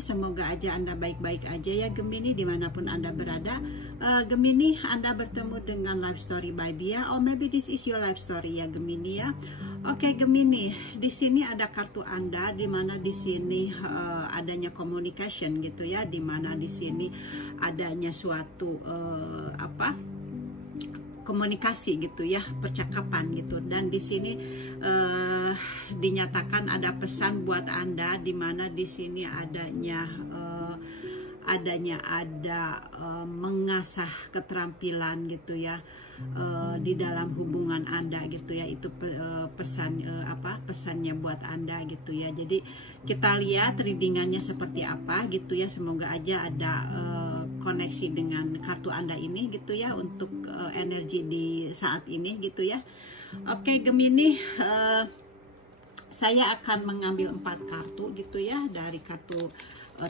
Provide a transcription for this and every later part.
Semoga aja Anda baik-baik aja ya Gemini, dimanapun Anda berada. Gemini, Anda bertemu dengan Life Story by Bia, or maybe this is your life story ya Gemini ya. Oke Gemini, di sini ada kartu Anda, dimana di sini adanya communication gitu ya, dimana di sini adanya suatu komunikasi gitu ya, percakapan gitu. Dan di sini dinyatakan ada pesan buat Anda, di mana di sini adanya mengasah keterampilan gitu ya di dalam hubungan Anda gitu ya. Itu pesannya buat Anda gitu ya. Jadi kita lihat readingannya seperti apa gitu ya. Semoga aja ada koneksi dengan kartu Anda ini gitu ya, untuk energi di saat ini gitu ya. Oke Gemini, saya akan mengambil 4 kartu gitu ya dari kartu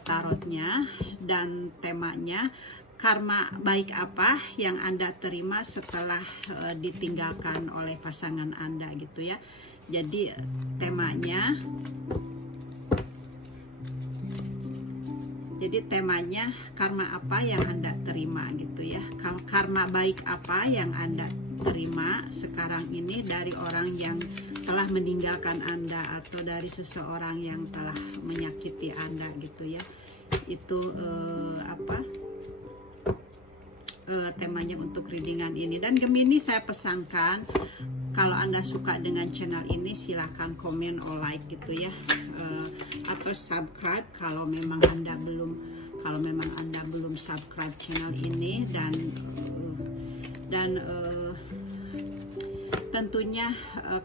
tarotnya, dan temanya karma baik apa yang Anda terima setelah ditinggalkan oleh pasangan Anda gitu ya. Jadi temanya karma apa yang Anda terima gitu ya. Karma baik apa yang Anda terima sekarang ini dari orang yang telah meninggalkan Anda, atau dari seseorang yang telah menyakiti Anda gitu ya. Itu temanya untuk readingan ini. Dan Gemini, saya pesankan kalau Anda suka dengan channel ini, silahkan komen or like gitu ya, atau subscribe kalau memang Anda belum subscribe channel ini. Dan tentunya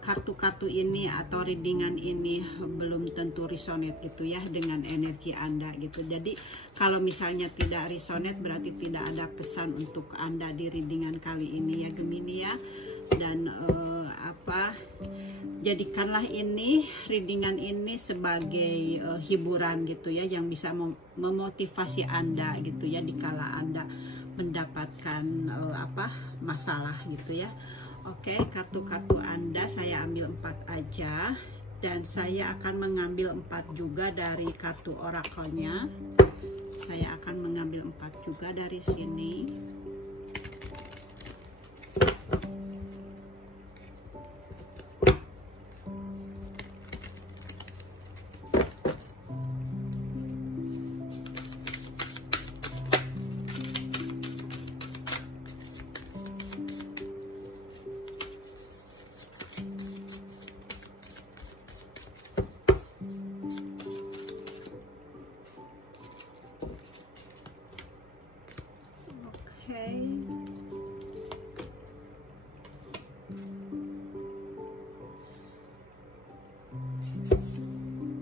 kartu-kartu ini atau readingan ini belum tentu resonate gitu ya dengan energi Anda gitu. Jadi kalau misalnya tidak resonate, berarti tidak ada pesan untuk Anda di readingan kali ini ya Gemini ya. Dan jadikanlah ini readingan ini sebagai hiburan gitu ya, yang bisa memotivasi Anda gitu ya dikala Anda mendapatkan masalah gitu ya. Oke, kartu-kartu Anda saya ambil 4 aja, dan saya akan mengambil 4 juga dari kartu orakelnya. Saya akan mengambil 4 juga dari sini.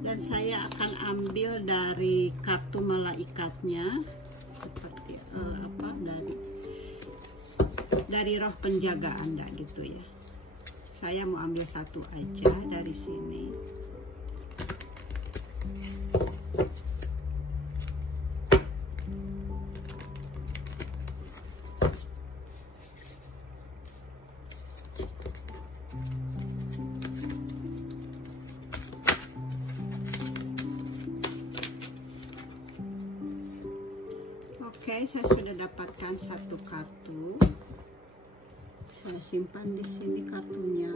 Dan saya akan ambil dari kartu malaikatnya, seperti dari roh penjaga Anda gitu ya. Saya mau ambil 1 aja dari sini. Oke, saya sudah dapatkan 1 kartu. Saya simpan di sini kartunya.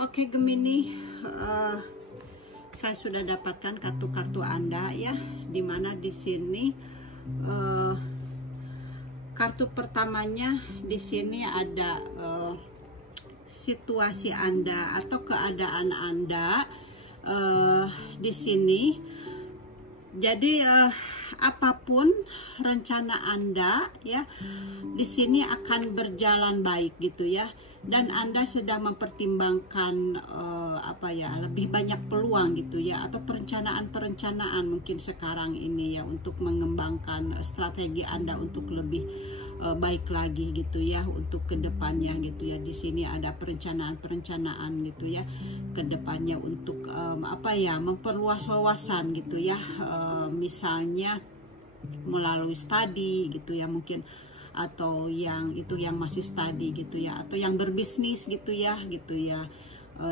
Oke Gemini, saya sudah dapatkan kartu-kartu Anda ya, dimana di sini kartu pertamanya di sini ada situasi Anda atau keadaan Anda di sini. Jadi apapun rencana Anda ya, di sini akan berjalan baik gitu ya. dan Anda sedang mempertimbangkan apa ya, lebih banyak peluang gitu ya, atau perencanaan mungkin sekarang ini ya untuk mengembangkan strategi Anda untuk lebih baik lagi gitu ya untuk kedepannya gitu ya. Di sini ada perencanaan gitu ya kedepannya untuk apa ya, memperluas wawasan gitu ya, misalnya melalui studi gitu ya mungkin, atau yang itu yang masih studi gitu ya, atau yang berbisnis gitu ya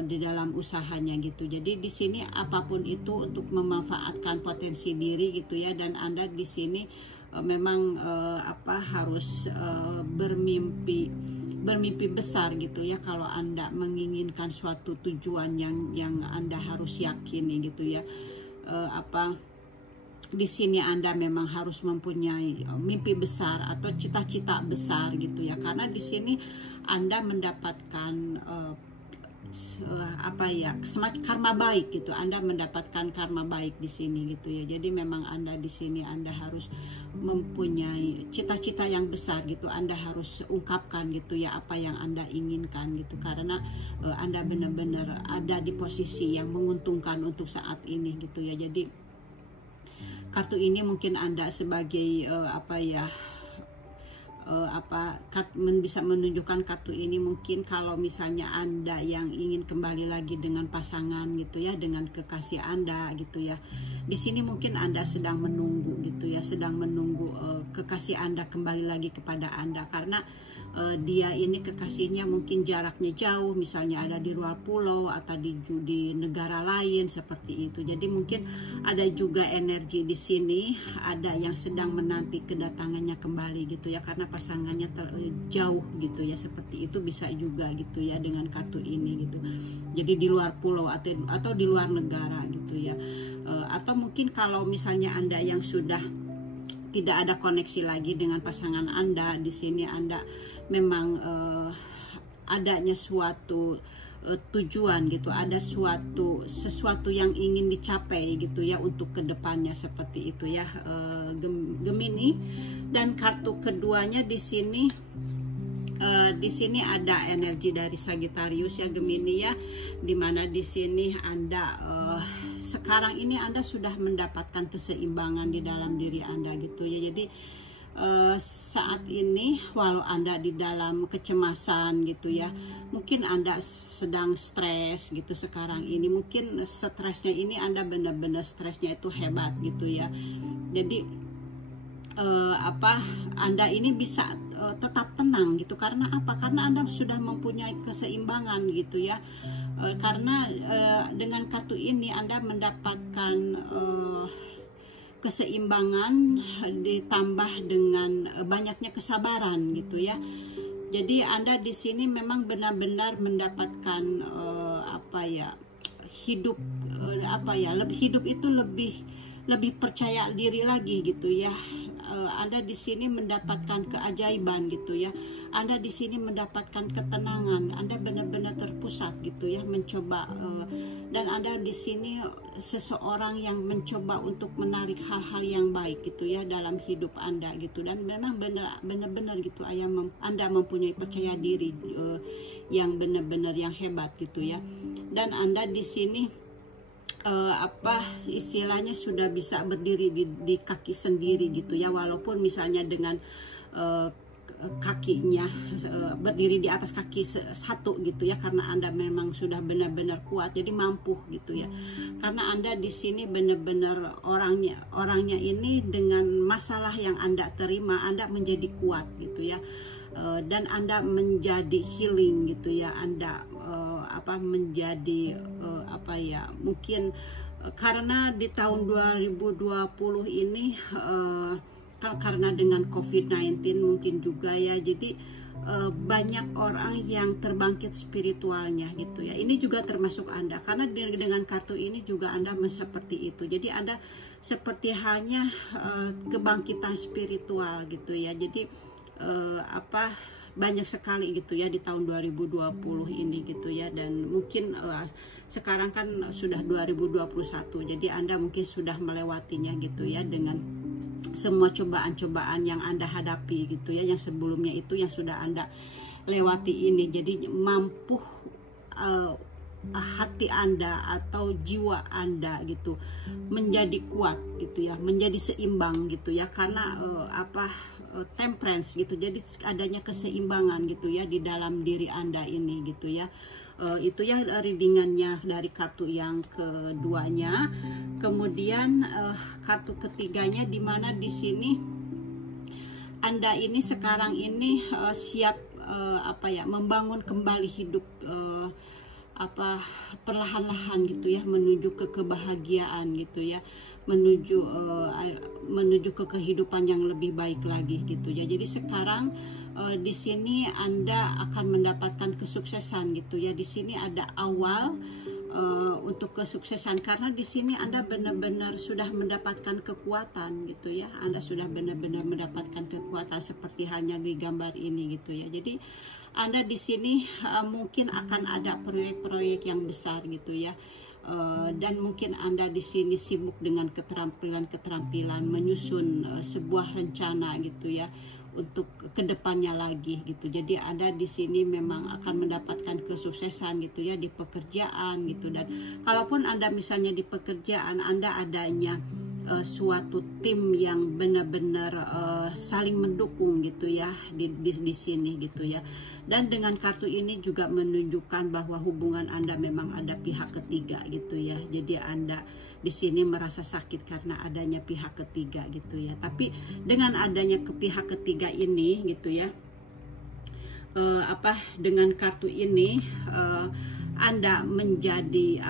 di dalam usahanya gitu. Jadi di sini apapun itu untuk memanfaatkan potensi diri gitu ya, dan Anda di sini memang apa harus bermimpi besar gitu ya kalau Anda menginginkan suatu tujuan yang Anda harus yakini gitu ya. Apa di sini Anda memang harus mempunyai mimpi besar atau cita-cita besar gitu ya, karena di sini Anda mendapatkan apa ya, semacam karma baik gitu. Anda mendapatkan karma baik di sini gitu ya. Jadi memang Anda di sini Anda harus mempunyai cita-cita yang besar gitu. Anda harus ungkapkan gitu ya apa yang Anda inginkan gitu, karena Anda benar-benar ada di posisi yang menguntungkan untuk saat ini gitu ya. Jadi kartu ini mungkin Anda sebagai apa ya, bisa menunjukkan kartu ini mungkin kalau misalnya Anda yang ingin kembali lagi dengan pasangan gitu ya, dengan kekasih Anda gitu ya. Di sini mungkin Anda sedang menunggu gitu ya, sedang menunggu kekasih Anda kembali lagi kepada Anda, karena dia ini kekasihnya mungkin jaraknya jauh, misalnya ada di luar pulau atau di negara lain seperti itu. Jadi mungkin ada juga energi di sini, ada yang sedang menanti kedatangannya kembali gitu ya, karena pasangannya jauh gitu ya, seperti itu bisa juga gitu ya dengan kartu ini gitu. Jadi di luar pulau atau di luar negara gitu ya. Atau mungkin kalau misalnya Anda yang sudah tidak ada koneksi lagi dengan pasangan Anda, di sini Anda memang adanya suatu tujuan gitu, ada sesuatu yang ingin dicapai gitu ya untuk kedepannya seperti itu ya, Gemini. Dan kartu keduanya di sini ada energi dari Sagittarius ya Gemini ya, dimana di sini Anda sekarang ini Anda sudah mendapatkan keseimbangan di dalam diri Anda gitu ya. Jadi saat ini walau Anda di dalam kecemasan gitu ya, mungkin Anda sedang stres gitu sekarang ini, mungkin stresnya ini Anda benar-benar stresnya itu hebat gitu ya. Jadi Anda ini bisa tetap tenang gitu, karena apa? Karena Anda sudah mempunyai keseimbangan gitu ya. Karena dengan kartu ini Anda mendapatkan keseimbangan ditambah dengan banyaknya kesabaran gitu ya. Jadi Anda di sini memang benar-benar mendapatkan apa ya, hidup hidup itu lebih percaya diri lagi gitu ya. Anda di sini mendapatkan keajaiban gitu ya. Anda di sini mendapatkan ketenangan. Anda benar-benar terpusat gitu ya, mencoba dan Anda di sini seseorang yang mencoba untuk menarik hal-hal yang baik gitu ya dalam hidup Anda gitu. Dan memang benar-benar gitu Anda mempunyai percaya diri yang benar-benar yang hebat gitu ya. Dan Anda di sini istilahnya sudah bisa berdiri di kaki sendiri gitu ya, walaupun misalnya dengan kakinya berdiri di atas kaki satu gitu ya, karena Anda memang sudah benar-benar kuat, jadi mampu gitu ya. Karena Anda di sini benar-benar orangnya ini dengan masalah yang Anda terima Anda menjadi kuat gitu ya. Dan Anda menjadi healing gitu ya. Anda menjadi mungkin karena di tahun 2020 ini karena dengan COVID-19 mungkin juga ya, jadi banyak orang yang terbangkit spiritualnya gitu ya. Ini juga termasuk Anda, karena dengan kartu ini juga Anda seperti itu. Jadi Anda seperti halnya kebangkitan spiritual gitu ya. Jadi banyak sekali gitu ya di tahun 2020 ini gitu ya. Dan mungkin sekarang kan sudah 2021, jadi Anda mungkin sudah melewatinya gitu ya, dengan semua cobaan-cobaan yang Anda hadapi gitu ya, yang sebelumnya itu yang sudah Anda lewati ini. Jadi mampu hati Anda atau jiwa Anda gitu menjadi kuat gitu ya, menjadi seimbang gitu ya, karena temperance gitu. Jadi adanya keseimbangan gitu ya di dalam diri Anda ini gitu ya. Itu ya readingannya dari kartu yang keduanya. Kemudian kartu ketiganya, di mana di sini Anda ini sekarang ini siap membangun kembali hidup perlahan-lahan gitu ya, menuju ke kebahagiaan gitu ya, menuju ke kehidupan yang lebih baik lagi gitu ya. Jadi sekarang di sini Anda akan mendapatkan kesuksesan gitu ya. Di sini ada awal untuk kesuksesan, karena di sini Anda benar-benar sudah mendapatkan kekuatan gitu ya. Anda sudah benar-benar mendapatkan kekuatan seperti halnya di gambar ini gitu ya. Jadi Anda di sini mungkin akan ada proyek-proyek yang besar gitu ya. Dan mungkin Anda di sini sibuk dengan keterampilan menyusun sebuah rencana gitu ya untuk kedepannya lagi gitu. Jadi Anda di sini memang akan mendapatkan kesuksesan gitu ya di pekerjaan gitu. Dan kalaupun Anda misalnya di pekerjaan Anda adanya suatu tim yang benar-benar saling mendukung gitu ya di sini gitu ya. Dan dengan kartu ini juga menunjukkan bahwa hubungan Anda memang ada pihak ketiga gitu ya. Jadi Anda di sini merasa sakit karena adanya pihak ketiga gitu ya. Tapi dengan adanya pihak ketiga ini gitu ya, dengan kartu ini Anda menjadi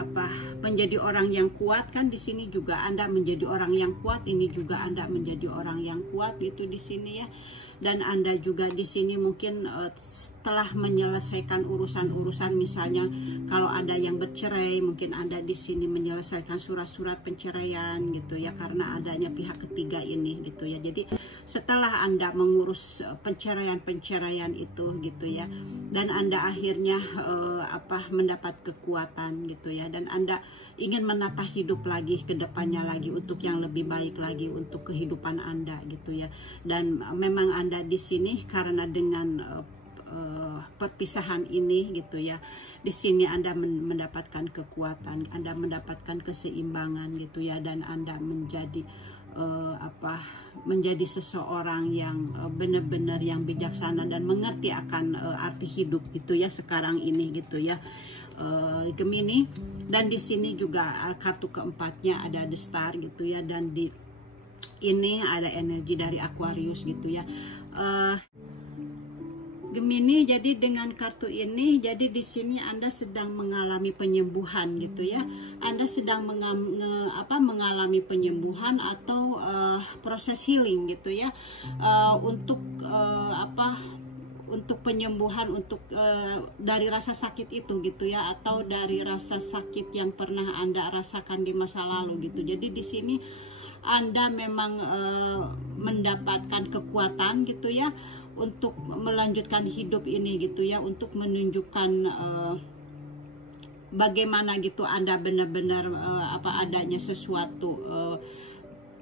menjadi orang yang kuat kan. Di sini juga Anda menjadi orang yang kuat, ini juga Anda menjadi orang yang kuat gitu di sini ya. Dan Anda juga di sini mungkin setelah menyelesaikan urusan-urusan, misalnya kalau ada yang bercerai, mungkin Anda di sini menyelesaikan surat-surat penceraian gitu ya, karena adanya pihak ketiga ini gitu ya. Jadi setelah Anda mengurus penceraian itu gitu ya, dan Anda akhirnya mendapat kekuatan gitu ya, dan Anda ingin menata hidup lagi ke depannya lagi untuk yang lebih baik lagi untuk kehidupan Anda gitu ya. Dan memang Anda di sini karena dengan perpisahan ini gitu ya, di sini Anda mendapatkan kekuatan, Anda mendapatkan keseimbangan gitu ya, dan Anda menjadi menjadi seseorang yang benar-benar yang bijaksana dan mengerti akan arti hidup gitu ya sekarang ini gitu ya, Gemini. Dan di sini juga kartu keempatnya ada The Star gitu ya, dan di ini ada energi dari Aquarius gitu ya, Gemini. Jadi dengan kartu ini, jadi di sini Anda sedang mengalami penyembuhan gitu ya. Anda sedang mengalami penyembuhan atau proses healing gitu ya, untuk untuk penyembuhan untuk dari rasa sakit itu gitu ya, atau dari rasa sakit yang pernah Anda rasakan di masa lalu gitu. Jadi di sini Anda memang mendapatkan kekuatan gitu ya untuk melanjutkan hidup ini gitu ya, untuk menunjukkan bagaimana gitu Anda benar-benar adanya sesuatu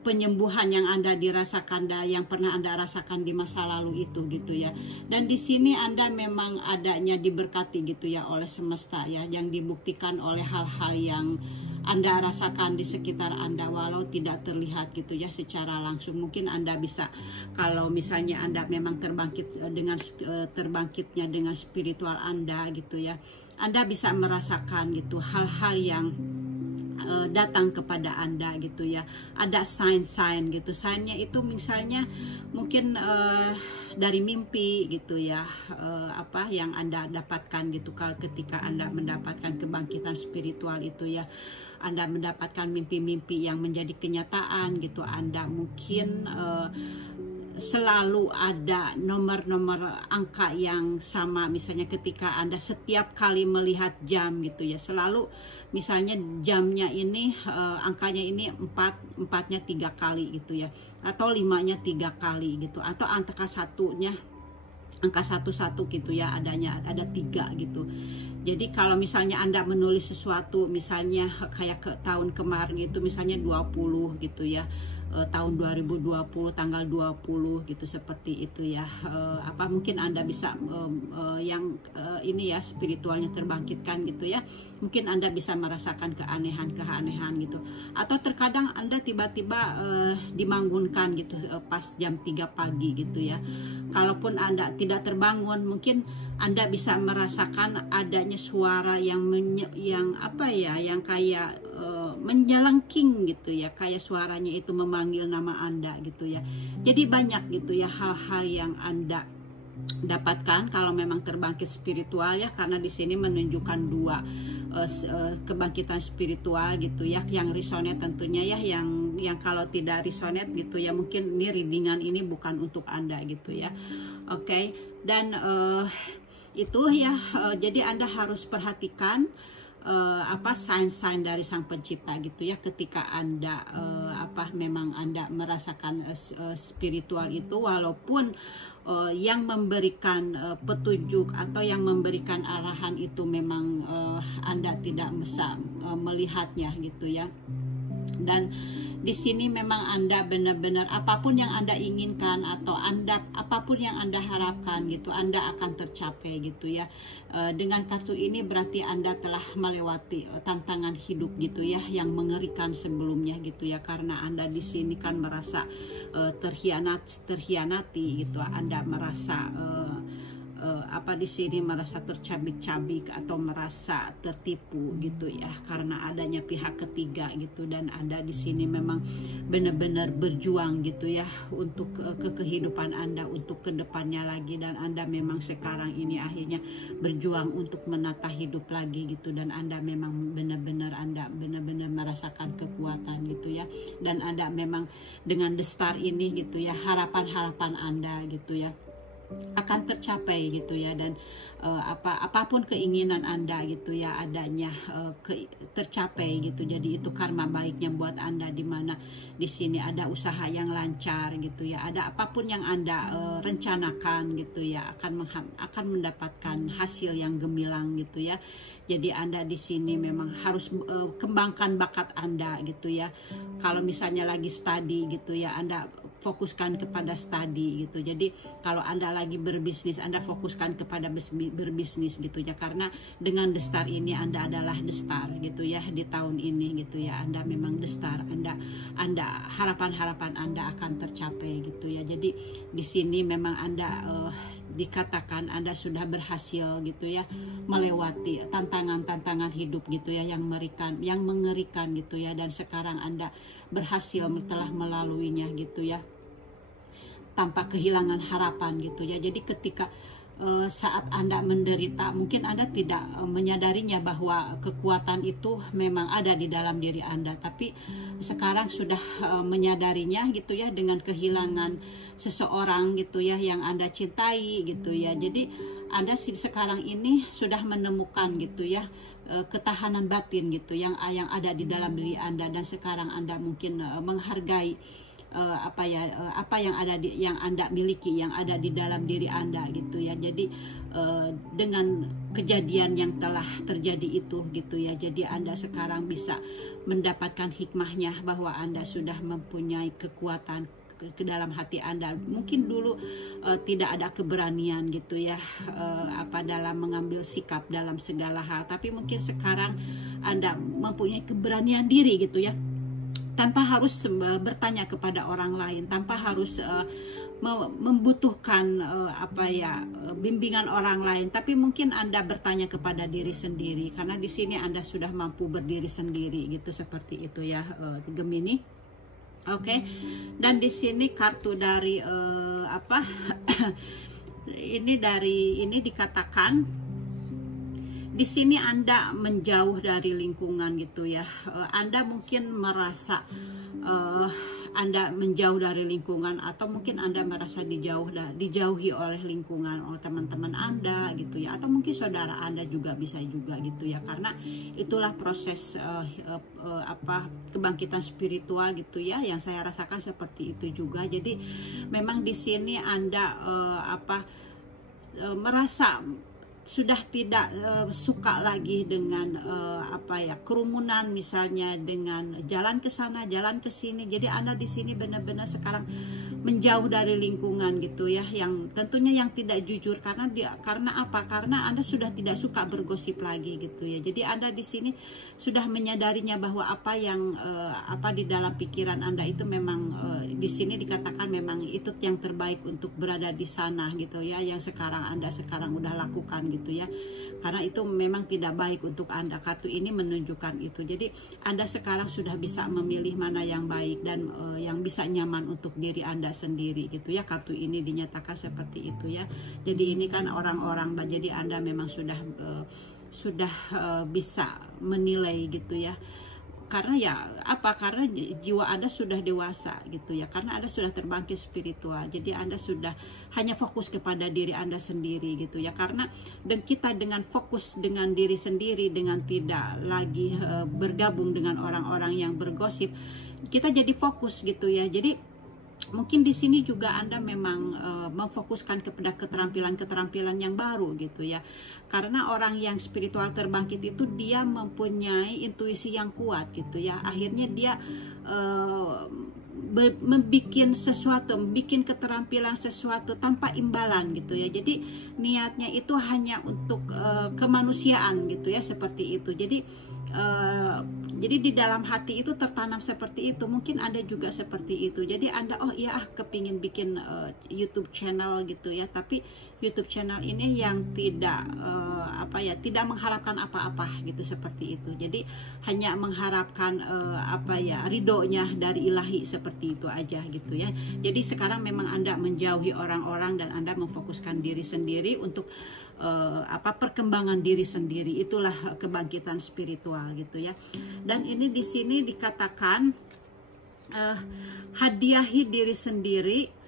penyembuhan yang Anda dirasakan, yang pernah Anda rasakan di masa lalu itu gitu ya. Dan di sini Anda memang adanya diberkati gitu ya oleh semesta ya, yang dibuktikan oleh hal-hal yang Anda rasakan di sekitar Anda walau tidak terlihat gitu ya secara langsung. Mungkin Anda bisa, kalau misalnya Anda memang terbangkit dengan terbangkitnya dengan spiritual Anda gitu ya, Anda bisa merasakan gitu hal-hal yang datang kepada Anda gitu ya. Ada sign-sign gitu. Sign-nya itu misalnya mungkin dari mimpi gitu ya, yang Anda dapatkan gitu ketika Anda mendapatkan kebangkitan spiritual itu ya. Anda mendapatkan mimpi-mimpi yang menjadi kenyataan gitu. Anda mungkin selalu ada nomor-nomor angka yang sama, misalnya ketika Anda setiap kali melihat jam gitu ya, selalu misalnya jamnya ini angkanya ini 4-nya 3 kali gitu ya, atau 5-nya 3 kali gitu, atau angka satunya angka 11 gitu ya, ada 3 gitu. Jadi kalau misalnya Anda menulis sesuatu, misalnya kayak ke tahun kemarin itu misalnya 20 gitu ya, tahun 2020 tanggal 20 gitu, seperti itu ya. Apa mungkin Anda bisa yang ini ya, spiritualnya terbangkitkan gitu ya. Mungkin Anda bisa merasakan keanehan gitu. Atau terkadang Anda tiba-tiba dibangunkan gitu pas jam 3 pagi gitu ya. Kalaupun Anda tidak terbangun, mungkin Anda bisa merasakan adanya suara yang apa ya, yang kayak menyelengking gitu ya, kayak suaranya itu memanggil nama Anda gitu ya. Jadi banyak gitu ya hal-hal yang Anda dapatkan kalau memang terbangkit spiritual ya, karena di sini menunjukkan dua kebangkitan spiritual gitu ya, yang resonate tentunya ya, yang kalau tidak resonate gitu ya, mungkin ini readingan ini bukan untuk Anda gitu ya. Oke. Dan itu ya, jadi Anda harus perhatikan apa sign-sign dari Sang Pencipta gitu ya, ketika Anda memang Anda merasakan spiritual itu, walaupun yang memberikan petunjuk atau yang memberikan arahan itu memang Anda tidak bisa melihatnya gitu ya. Dan di sini memang Anda benar-benar apapun yang Anda inginkan atau apapun yang Anda harapkan gitu, Anda akan tercapai gitu ya. Dengan kartu ini berarti Anda telah melewati tantangan hidup gitu ya, yang mengerikan sebelumnya gitu ya, karena Anda di sini kan merasa terhianati gitu. Anda merasa di sini merasa tercabik-cabik atau merasa tertipu gitu ya, karena adanya pihak ketiga gitu. Dan Anda di sini memang benar-benar berjuang gitu ya untuk ke kehidupan Anda, untuk kedepannya lagi. Dan Anda memang sekarang ini akhirnya berjuang untuk menata hidup lagi gitu. Dan Anda memang benar-benar merasakan kekuatan gitu ya. Dan Anda memang dengan The Star ini gitu ya, harapan-harapan Anda gitu ya akan tercapai gitu ya. Dan apapun keinginan Anda gitu ya, adanya tercapai gitu. Jadi itu karma baiknya buat Anda, di mana di sini ada usaha yang lancar gitu ya, ada apapun yang Anda rencanakan gitu ya, akan mendapatkan hasil yang gemilang gitu ya. Jadi Anda di sini memang harus kembangkan bakat Anda gitu ya. Kalau misalnya lagi study gitu ya, Anda fokuskan kepada study gitu. Jadi kalau Anda lagi berbisnis, Anda fokuskan kepada berbisnis gitu ya, karena dengan The Star ini Anda adalah The Star gitu ya di tahun ini gitu ya. Anda memang The Star, Anda harapan-harapan Anda akan tercapai gitu ya. Jadi di sini memang Anda dikatakan Anda sudah berhasil gitu ya, melewati tantangan-tantangan hidup gitu ya, yang mengerikan gitu ya. Dan sekarang Anda berhasil telah melaluinya gitu ya, tanpa kehilangan harapan gitu ya. Jadi ketika saat Anda menderita, mungkin Anda tidak menyadarinya bahwa kekuatan itu memang ada di dalam diri Anda, tapi sekarang sudah menyadarinya gitu ya, dengan kehilangan seseorang gitu ya yang Anda cintai gitu ya. Jadi Anda sekarang ini sudah menemukan gitu ya ketahanan batin gitu yang ada di dalam diri Anda. Dan sekarang Anda mungkin menghargai apa yang yang Anda miliki, yang ada di dalam diri Anda gitu ya. Jadi dengan kejadian yang telah terjadi itu gitu ya, jadi Anda sekarang bisa mendapatkan hikmahnya, bahwa Anda sudah mempunyai kekuatan ke dalam hati Anda. Mungkin dulu tidak ada keberanian gitu ya dalam mengambil sikap dalam segala hal, tapi mungkin sekarang Anda mempunyai keberanian diri gitu ya, tanpa harus bertanya kepada orang lain, tanpa harus membutuhkan bimbingan orang lain, tapi mungkin Anda bertanya kepada diri sendiri, karena di sini Anda sudah mampu berdiri sendiri gitu, seperti itu ya Gemini. Oke. Dan di sini kartu dari ini dikatakan di sini Anda menjauh dari lingkungan gitu ya. Anda mungkin merasa Anda menjauh dari lingkungan, atau mungkin Anda merasa dijauhi oleh lingkungan, oleh teman-teman Anda gitu ya, atau mungkin saudara Anda juga bisa juga gitu ya, karena itulah proses kebangkitan spiritual gitu ya, yang saya rasakan seperti itu juga. Jadi memang di sini Anda merasa sudah tidak suka lagi dengan apa ya, kerumunan misalnya, dengan jalan ke sana jalan ke sini. Jadi Anda di sini benar-benar sekarang menjauh dari lingkungan gitu ya, yang tentunya yang tidak jujur, karena apa, karena Anda sudah tidak suka bergosip lagi gitu ya. Jadi Anda di sini sudah menyadarinya bahwa apa yang apa di dalam pikiran Anda itu memang di sini dikatakan memang itu yang terbaik untuk berada di sana gitu ya, yang Anda sekarang udah lakukan gitu ya, karena itu memang tidak baik untuk Anda. Kartu ini menunjukkan itu. Jadi Anda sekarang sudah bisa memilih mana yang baik dan yang bisa nyaman untuk diri Anda sendiri gitu ya. Kartu ini dinyatakan seperti itu ya. Jadi ini kan orang-orang, jadi Anda memang sudah bisa menilai gitu ya. Karena ya apa, karena jiwa Anda sudah dewasa gitu ya, karena Anda sudah terbangkit spiritual. Jadi Anda sudah hanya fokus kepada diri Anda sendiri gitu ya. Karena dan kita dengan fokus dengan diri sendiri, dengan tidak lagi bergabung dengan orang-orang yang bergosip, kita jadi fokus gitu ya. Jadi mungkin di sini juga Anda memang memfokuskan kepada keterampilan-keterampilan yang baru gitu ya. Karena orang yang spiritual terbangkit itu dia mempunyai intuisi yang kuat gitu ya. Akhirnya dia membuat keterampilan sesuatu tanpa imbalan gitu ya. Jadi niatnya itu hanya untuk kemanusiaan gitu ya, seperti itu. Jadi di dalam hati itu tertanam seperti itu. Mungkin Anda juga seperti itu. Jadi Anda kepingin bikin YouTube channel gitu ya, tapi YouTube channel ini yang tidak tidak mengharapkan apa-apa gitu, seperti itu. Jadi hanya mengharapkan ridhonya dari ilahi, seperti itu aja gitu ya. Jadi sekarang memang Anda menjauhi orang-orang dan Anda memfokuskan diri sendiri untuk perkembangan diri sendiri. Itulah kebangkitan spiritual gitu ya. Dan ini di sini dikatakan hadiahi diri sendiri,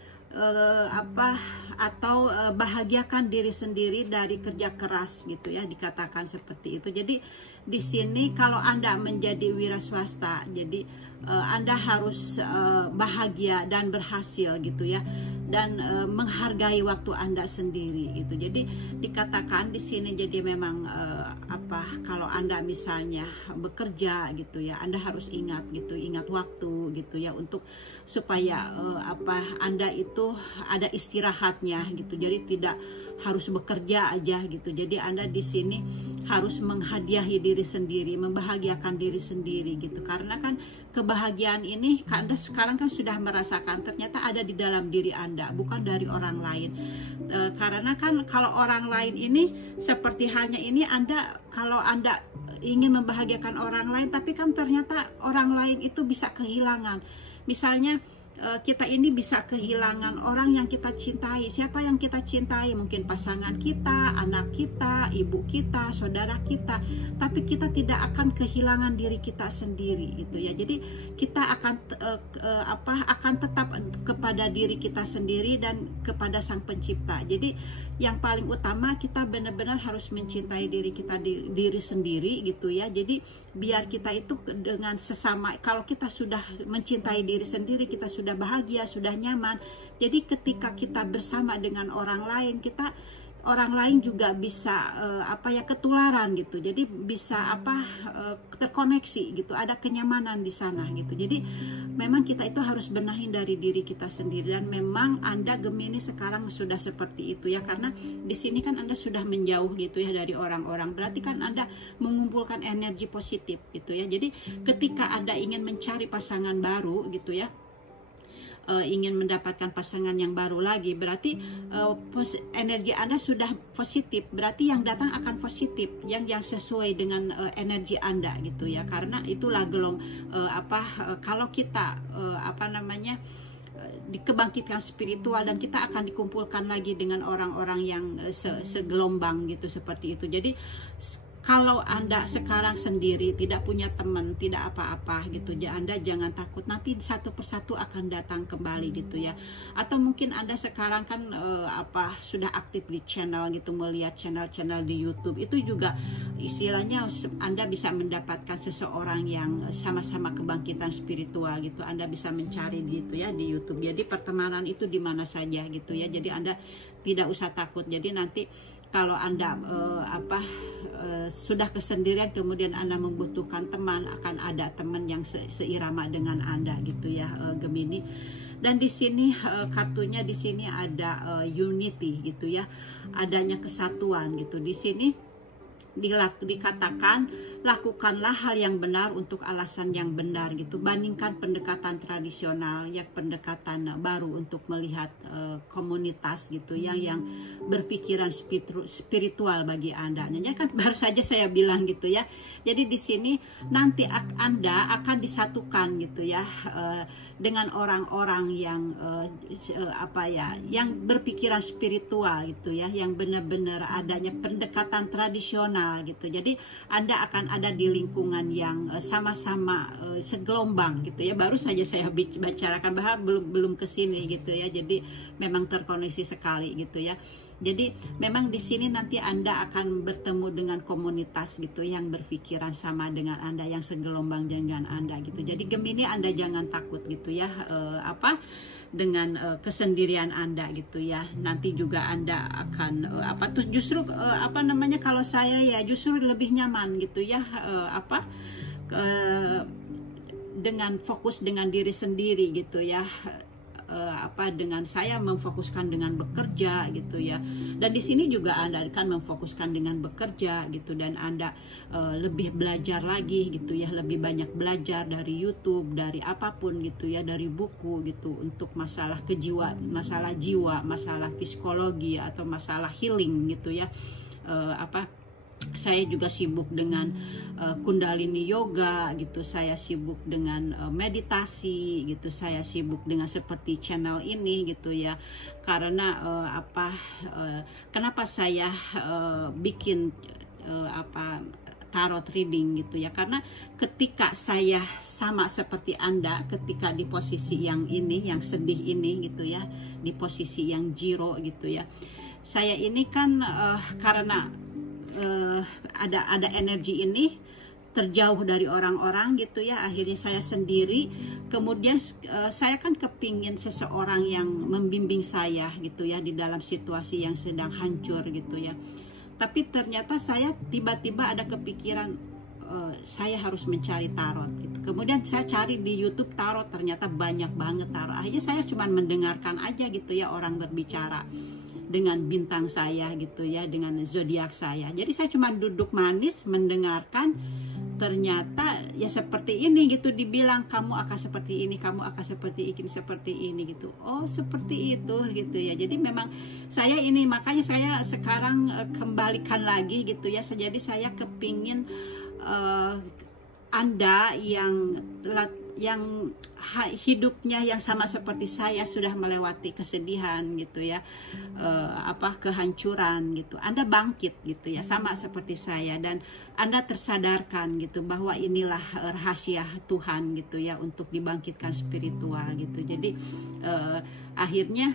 atau bahagiakan diri sendiri dari kerja keras gitu ya, dikatakan seperti itu. Jadi di sini kalau Anda menjadi wira swasta, jadi Anda harus bahagia dan berhasil gitu ya, dan menghargai waktu Anda sendiri gitu. Jadi dikatakan di sini, jadi memang kalau Anda misalnya bekerja gitu ya, Anda harus ingat waktu gitu ya, untuk supaya Anda itu ada istirahatnya gitu. Jadi tidak harus bekerja aja gitu. Jadi Anda di sini harus menghadiahi diri sendiri, membahagiakan diri sendiri gitu. Karena kan kebahagiaan ini Anda sekarang kan sudah merasakan, ternyata ada di dalam diri Anda, bukan dari orang lain. Karena kan kalau orang lain ini seperti halnya ini, kalau Anda ingin membahagiakan orang lain, tapi kan ternyata orang lain itu bisa kehilangan. Misalnya kita ini bisa kehilangan orang yang kita cintai. Siapa yang kita cintai? Mungkin pasangan kita, anak kita, ibu kita, saudara kita. Tapi kita tidak akan kehilangan diri kita sendiri gitu ya. Jadi kita akan tetap kepada diri kita sendiri dan kepada Sang Pencipta. Jadi yang paling utama, kita benar-benar harus mencintai diri kita diri sendiri gitu ya. Jadi biar kita itu dengan sesama, kalau kita sudah mencintai diri sendiri, kita sudah bahagia, sudah nyaman. Jadi ketika kita bersama dengan orang lain, orang lain juga bisa ketularan gitu. Jadi bisa terkoneksi gitu, ada kenyamanan di sana gitu. Jadi memang kita itu harus benahin dari diri kita sendiri. Dan memang Anda Gemini sekarang sudah seperti itu ya, karena di sini kan Anda sudah menjauh gitu ya dari orang-orang. Berarti kan Anda mengumpulkan energi positif gitu ya. Jadi ketika Anda ingin mencari pasangan baru gitu ya, ingin mendapatkan pasangan yang baru lagi, berarti energi Anda sudah positif, berarti yang datang akan positif, yang sesuai dengan energi Anda gitu ya. Karena itulah kalau kita dikebangkitkan spiritual, dan kita akan dikumpulkan lagi dengan orang-orang yang segelombang gitu, seperti itu. Jadi kalau Anda sekarang sendiri, tidak punya teman, tidak apa-apa gitu, Anda jangan takut, nanti satu persatu akan datang kembali gitu ya. Atau mungkin Anda sekarang kan sudah aktif di channel gitu, melihat channel-channel di YouTube, itu juga istilahnya Anda bisa mendapatkan seseorang yang sama-sama kebangkitan spiritual gitu. Anda bisa mencari gitu ya di YouTube. Jadi pertemanan itu di mana saja gitu ya. Jadi Anda tidak usah takut. Jadi nanti kalau Anda sudah kesendirian kemudian Anda membutuhkan teman, akan ada teman yang seirama dengan Anda gitu ya, Gemini. Dan di sini kartunya di sini ada unity gitu ya, adanya kesatuan gitu. Di sini dikatakan lakukanlah hal yang benar untuk alasan yang benar gitu. Bandingkan pendekatan tradisional ya, pendekatan baru untuk melihat komunitas gitu yang berpikiran spiritual bagi Anda. Nah, kan baru saja saya bilang gitu ya. Jadi di sini nanti Anda akan disatukan gitu ya dengan orang-orang yang yang berpikiran spiritual gitu ya, yang benar-benar adanya pendekatan tradisional gitu. Jadi Anda akan ada di lingkungan yang sama-sama segelombang gitu ya. Baru saja saya bicarakan bahwa belum ke sini gitu ya. Jadi memang terkoneksi sekali gitu ya. Jadi memang di sini nanti Anda akan bertemu dengan komunitas gitu yang berpikiran sama dengan Anda, yang segelombang dengan Anda gitu. Jadi Gemini, Anda jangan takut gitu ya dengan kesendirian Anda gitu ya. Nanti juga Anda akan justru kalau saya ya justru lebih nyaman gitu ya dengan fokus dengan diri sendiri gitu ya. Dengan saya memfokuskan dengan bekerja gitu ya. Dan di sini juga Anda akan memfokuskan dengan bekerja gitu, dan Anda lebih belajar lagi gitu ya, lebih banyak belajar dari YouTube, dari apapun gitu ya, dari buku gitu untuk masalah masalah jiwa, masalah psikologi atau masalah healing gitu ya. Saya juga sibuk dengan Kundalini Yoga gitu, saya sibuk dengan meditasi gitu, saya sibuk dengan seperti channel ini gitu ya. Karena kenapa saya bikin tarot reading gitu ya, karena ketika saya sama seperti Anda, ketika di posisi yang ini, yang sedih ini gitu ya, di posisi yang zero gitu ya, saya ini kan karena ada energi ini terjauh dari orang-orang gitu ya, akhirnya saya sendiri. Kemudian saya kan kepingin seseorang yang membimbing saya gitu ya di dalam situasi yang sedang hancur gitu ya. Tapi ternyata saya tiba-tiba ada kepikiran saya harus mencari tarot gitu. Kemudian saya cari di YouTube tarot, ternyata banyak banget tarot. Akhirnya saya cuma mendengarkan aja gitu ya orang berbicara dengan bintang saya gitu ya, dengan zodiak saya. Jadi saya cuma duduk manis mendengarkan. Ternyata ya seperti ini gitu, dibilang kamu akan seperti ini, kamu akan seperti ini gitu. Oh seperti itu gitu ya. Jadi memang saya ini, makanya saya sekarang kembalikan lagi gitu ya. Jadi saya kepingin Anda yang hidupnya yang sama seperti saya, sudah melewati kesedihan gitu ya, kehancuran gitu, Anda bangkit gitu ya, sama seperti saya, dan Anda tersadarkan gitu bahwa inilah rahasia Tuhan gitu ya, untuk dibangkitkan spiritual gitu. Jadi akhirnya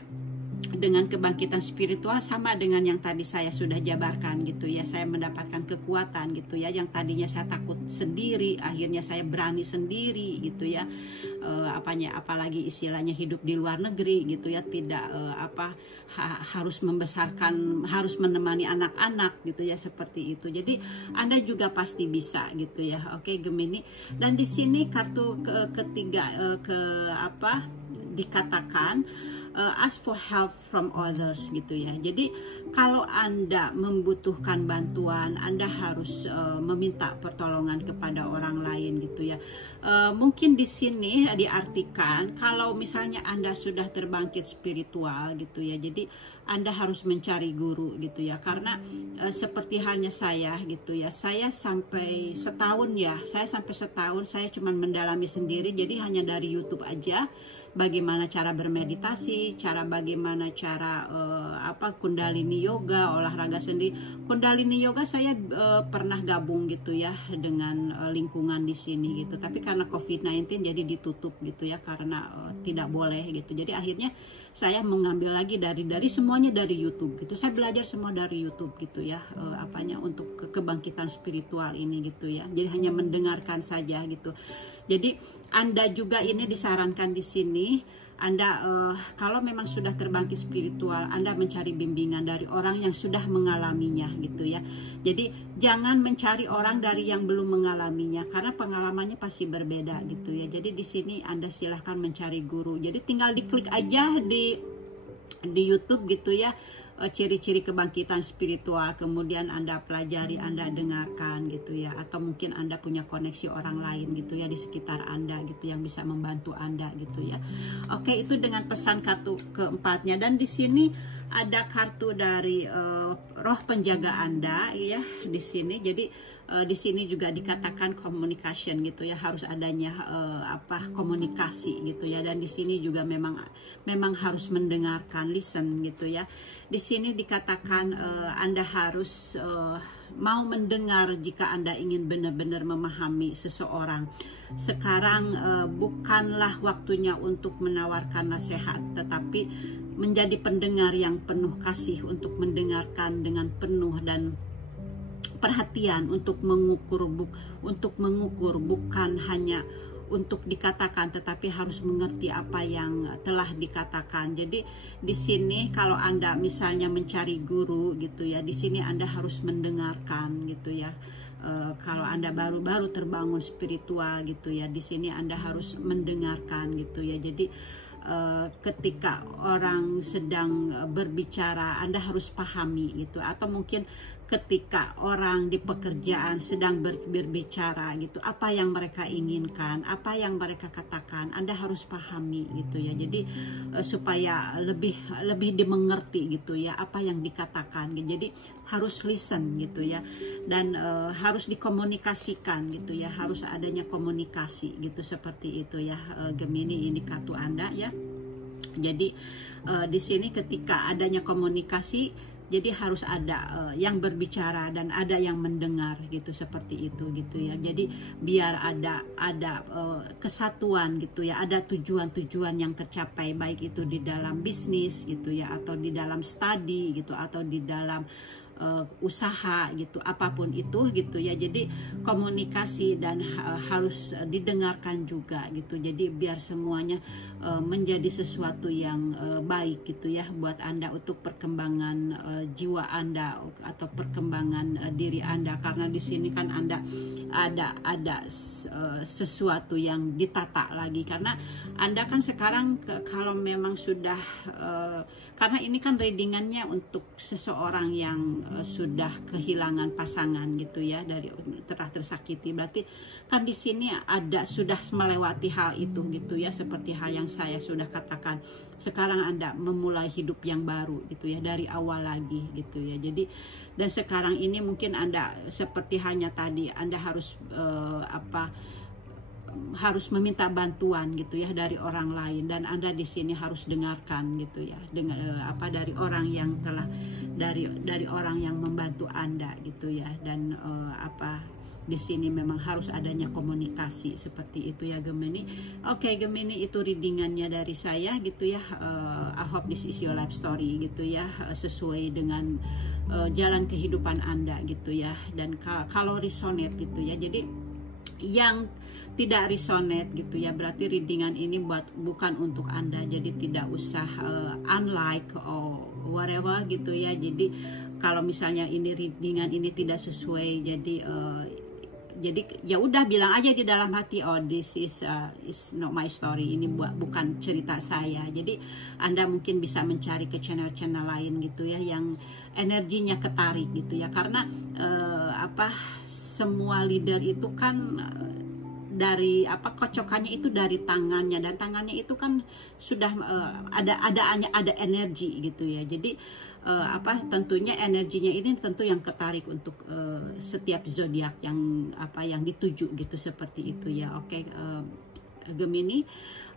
dengan kebangkitan spiritual sama dengan yang tadi saya sudah jabarkan gitu ya, saya mendapatkan kekuatan gitu ya, yang tadinya saya takut sendiri, akhirnya saya berani sendiri gitu ya. Apalagi istilahnya hidup di luar negeri gitu ya, tidak harus membesarkan, harus menemani anak-anak gitu ya, seperti itu. Jadi Anda juga pasti bisa gitu ya. Oke Gemini. Dan di sini kartu ketiga dikatakan ask for help from others gitu ya. Jadi kalau Anda membutuhkan bantuan, Anda harus meminta pertolongan kepada orang lain gitu ya. Mungkin di sini diartikan kalau misalnya Anda sudah terbangkit spiritual gitu ya, jadi Anda harus mencari guru gitu ya. Karena seperti halnya saya gitu ya, saya sampai setahun saya cuma mendalami sendiri, jadi hanya dari YouTube aja bagaimana cara bermeditasi, bagaimana cara Kundalini Yoga, olahraga sendiri. Kundalini Yoga saya pernah gabung gitu ya dengan lingkungan di sini gitu. Tapi karena COVID-19 jadi ditutup gitu ya, karena tidak boleh gitu. Jadi akhirnya saya mengambil lagi dari semuanya dari YouTube gitu. Saya belajar semua dari YouTube gitu ya, untuk kebangkitan spiritual ini gitu ya. Jadi hanya mendengarkan saja gitu. Jadi Anda juga ini disarankan di sini Anda kalau memang sudah terbangkit spiritual, Anda mencari bimbingan dari orang yang sudah mengalaminya gitu ya. Jadi jangan mencari orang dari yang belum mengalaminya, karena pengalamannya pasti berbeda gitu ya. Jadi di sini Anda silahkan mencari guru. Jadi tinggal diklik aja di YouTube gitu ya, ciri-ciri kebangkitan spiritual, kemudian Anda pelajari, Anda dengarkan gitu ya, atau mungkin Anda punya koneksi orang lain gitu ya di sekitar Anda gitu yang bisa membantu Anda gitu ya. Oke, itu dengan pesan kartu keempatnya. Dan di sini ada kartu dari roh penjaga Anda ya di sini. Jadi di sini juga dikatakan communication gitu ya, harus adanya komunikasi gitu ya. Dan di sini juga memang harus mendengarkan, listen gitu ya. Di sini dikatakan Anda harus mau mendengar jika Anda ingin benar-benar memahami seseorang. Sekarang bukanlah waktunya untuk menawarkan nasihat, tetapi menjadi pendengar yang penuh kasih, untuk mendengarkan dengan penuh dan perhatian, untuk mengukur bukan hanya untuk dikatakan, tetapi harus mengerti apa yang telah dikatakan. Jadi di sini kalau Anda misalnya mencari guru gitu ya, di sini Anda harus mendengarkan gitu ya. Kalau Anda baru terbangun spiritual gitu ya, di sini Anda harus mendengarkan gitu ya. Jadi ketika orang sedang berbicara, Anda harus pahami gitu. Atau mungkin ketika orang di pekerjaan sedang berbicara gitu, apa yang mereka inginkan, apa yang mereka katakan, Anda harus pahami gitu ya. Jadi supaya lebih dimengerti gitu ya apa yang dikatakan gitu. Jadi harus listen gitu ya, dan harus dikomunikasikan gitu ya, harus adanya komunikasi gitu, seperti itu ya. Gemini, ini kartu Anda ya. Jadi di sini ketika adanya komunikasi, jadi harus ada yang berbicara dan ada yang mendengar gitu, seperti itu gitu ya. Jadi biar ada kesatuan gitu ya, ada tujuan-tujuan yang tercapai, baik itu di dalam bisnis gitu ya, atau di dalam studi gitu, atau di dalam usaha gitu, apapun itu gitu ya. Jadi komunikasi dan harus didengarkan juga gitu. Jadi biar semuanya menjadi sesuatu yang baik gitu ya buat Anda, untuk perkembangan jiwa Anda atau perkembangan diri Anda. Karena di sini kan Anda ada sesuatu yang ditata lagi, karena Anda kan sekarang kalau memang sudah karena ini kan readingannya untuk seseorang yang sudah kehilangan pasangan gitu ya, dari telah tersakiti. Berarti kan di sini sudah melewati hal itu gitu ya, seperti hal yang saya sudah katakan. Sekarang Anda memulai hidup yang baru gitu ya, dari awal lagi gitu ya. Jadi dan sekarang ini mungkin Anda seperti halnya tadi, Anda harus harus meminta bantuan gitu ya dari orang lain, dan Anda di sini harus dengarkan gitu ya, dengan dari orang yang telah dari orang yang membantu Anda gitu ya. Dan di sini memang harus adanya komunikasi, seperti itu ya Gemini. Oke, Gemini, itu readingannya dari saya gitu ya. I hope this is your life story gitu ya, sesuai dengan jalan kehidupan Anda gitu ya. Dan kalau resonate gitu ya, jadi yang tidak resonate gitu ya, berarti readingan ini bukan untuk Anda. Jadi tidak usah unlike or whatever gitu ya. Jadi kalau misalnya ini readingan ini tidak sesuai, jadi ya udah bilang aja di dalam hati, oh this is not my story, ini bukan cerita saya. Jadi Anda mungkin bisa mencari ke channel-channel lain gitu ya, yang energinya ketarik gitu ya. Karena semua leader itu kan dari kocokannya itu dari tangannya, dan tangannya itu kan sudah ada energi gitu ya. Jadi tentunya energinya ini tentu yang ketarik untuk setiap zodiak yang dituju gitu, seperti itu ya. Oke, Gemini.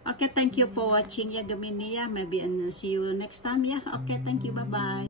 Oke, thank you for watching ya Gemini ya. Maybe and see you next time ya. Oke, thank you, bye bye.